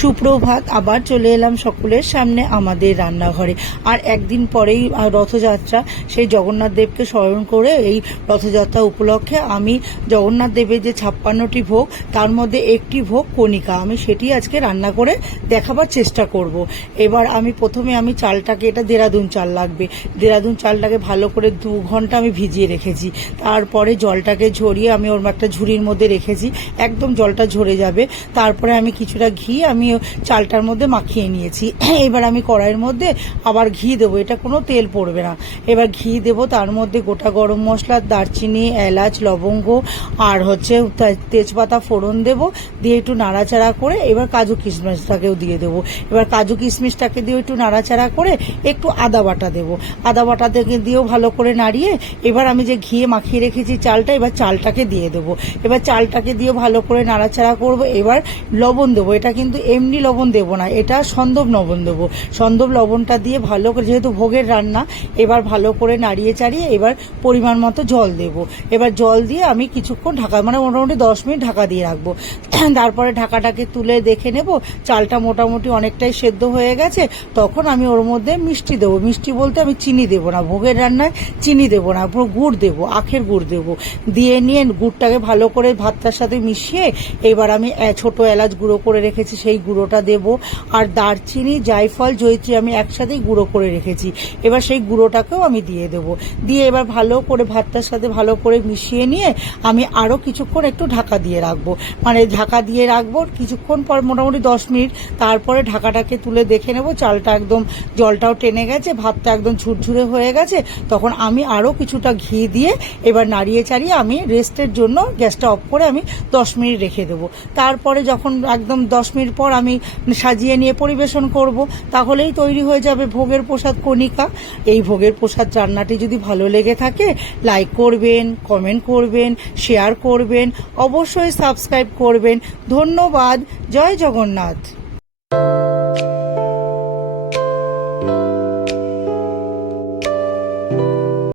সুপ্রভাত। আবার চলে এলাম সকলের সামনে আমাদের রান্নাঘরে। আর একদিন পরেই রথযাত্রা, সেই জগন্নাথ দেবকে স্মরণ করে এই রথযাত্রা উপলক্ষে আমি জগন্নাথ দেবের যে 56টি ভোগ, তার মধ্যে একটি ভোগ কণিকা, আমি সেটি আজকে রান্না করে দেখাবার চেষ্টা করব। এবার আমি প্রথমে চালটাকে, এটা দেরাদুন চাল লাগবে, দেরাদুন চালটাকে ভালো করে 2 ঘন্টা আমি ভিজিয়ে রেখেছি। তারপরে জলটাকে ঝরিয়ে আমি ওর একটা ঝুড়ির মধ্যে রেখেছি, একদম জলটা ঝরে যাবে। তারপরে আমি কিছুটা ঘি আমি চালটার মধ্যে মাখিয়ে নিয়েছি। এবার আমি কড়াইয়ের মধ্যে আবার ঘি দেবো, এটা কোনো তেল পড়বে না। এবার ঘি দেবো, তার মধ্যে গোটা গরম মশলা, দারচিনি, এলাচ, লবঙ্গ আর তেজপাতা ফোড়ন দেবো, দিয়ে একটু নাড়াচাড়া করে এবার কাজু কিশমিশটাকেও দিয়ে দেবো। এবার কাজু কিশমিশটাকে দিয়ে একটু নাড়াচাড়া করে একটু আদা বাটা দেবো, আদা বাটা দিয়েও ভালো করে নাড়িয়ে এবার আমি যে ঘিয়ে মাখিয়ে রেখেছি চালটা, এবার চালটাকে দিয়ে দেবো। এবার চালটাকে দিয়েও ভালো করে নাড়াচাড়া করব। এবার লবণ দেবো, এটা কিন্তু এমনি লবণ দেবো না, এটা সন্দব লবণ দেবো। সন্দব লবণটা দিয়ে ভালো করে, যেহেতু ভোগের রান্না, এবার ভালো করে নাড়িয়ে চাড়িয়ে এবার পরিমাণ মতো জল দেবো। এবার জল দিয়ে আমি কিছুক্ষণ ঢাকা, মোটামুটি 10 মিনিট ঢাকা দিয়ে রাখবো। তারপরে ঢাকাটাকে তুলে দেখে নেব চালটা মোটামুটি অনেকটাই সেদ্ধ হয়ে গেছে। তখন আমি ওর মধ্যে মিষ্টি দেবো। মিষ্টি বলতে আমি চিনি দেবো না, ভোগের রান্নায় চিনি দেবো না, পুরো গুড় দেবো, আখের গুড় দেবো। দিয়ে নিয়ে গুড়টাকে ভালো করে ভাতটার সাথে মিশিয়ে এবার আমি ছোট এলাচ গুঁড়ো করে রেখেছি সেই গুঁড়োটা দেবো। আর দারচিনি, জায়ফল, জয়িত্রী আমি একসাথেই গুঁড়ো করে রেখেছি, এবার সেই গুঁড়োটাকেও আমি দিয়ে দেবো। দিয়ে এবার ভালো করে ভাতটার সাথে ভালো করে মিশিয়ে নিয়ে আমি আরও কিছুক্ষণ একটু ঢাকা দিয়ে রাখবো, ঢাকা দিয়ে রাখবো কিছুক্ষণ পর, মোটামুটি 10 মিনিট। তারপরে ঢাকাটাকে তুলে দেখে নেব চালটা একদম জলটাও টেনে গেছে, ভাতটা একদম ঝুরঝুরে হয়ে গেছে। তখন আমি আরও কিছুটা ঘি দিয়ে এবার নাড়িয়ে চাড়িয়ে আমি রেস্টের জন্য গ্যাসটা অফ করে আমি 10 মিনিট রেখে দেবো। তারপরে যখন একদম 10 মিনিট পর আমি সাজিয়ে নিয়ে পরিবেশন করব, তাহলেই তৈরি হয়ে যাবে ভোগের প্রসাদ কণিকা। এই ভোগের প্রসাদ রান্নাটি যদি ভালো লেগে থাকে, লাইক করবেন, কমেন্ট করবেন, শেয়ার করবেন, অবশ্যই সাবস্ক্রাইব করবেন। ধন্যবাদ। জয় জগন্নাথ।